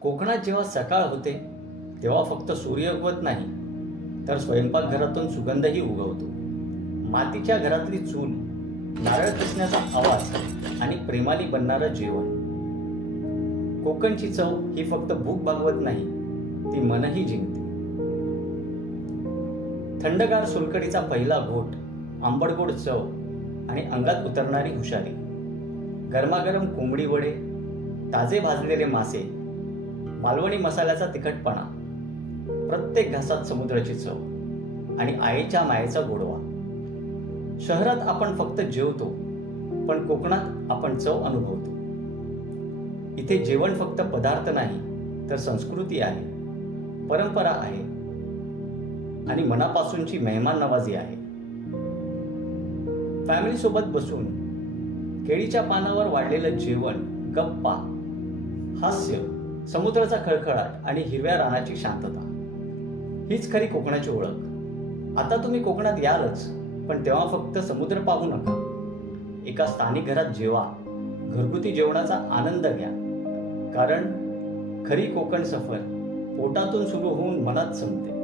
कोकणात जेव्हा सकाळ होते तेव्हा फक्त सूर्य उगवत नाही, तर स्वयंपाकघरातून सुगंधही उगवतो. मातीच्या घरातली चूल, नारळ किसण्याचा आवाज आणि प्रेमाने बनणारं जेवण. कोकणची चव ही फक्त भूक भागवत नाही, ती मनही जिंकते. थंडगार सोलकडीचा पहिला घोट, आंबटगोड चव आणि अंगात उतरणारी हुशारी. गरमागरम कोंबडी वडे, ताजे भाजलेले मासे, मालवणी मसाल्याचा तिखटपणा, प्रत्येक घासात समुद्राची चव आणि आईच्या मायेचा गोडवा. शहरात आपण फक्त जेवतो, पण कोकणात आपण चव अनुभवतो. इथे जेवण फक्त पदार्थ नाही, तर संस्कृती आहे, परंपरा आहे आणि मनापासूनची मेहमान नवाजी आहे. फॅमिली सोबत बसून केळीच्या पानावर वाढलेलं जेवण, गप्पा, हास्य, समुद्राचा खळखळाट आणि हिरव्या रानाची शांतता, हीच खरी कोकणाची ओळख. आता तुम्ही कोकणात यालच, पण तेव्हा फक्त समुद्र पाहू नका. एका स्थानिक घरात जेवा, घरगुती जेवणाचा आनंद घ्या, कारण खरी कोकण सफर पोटातून सुरू होऊन मनात संपते.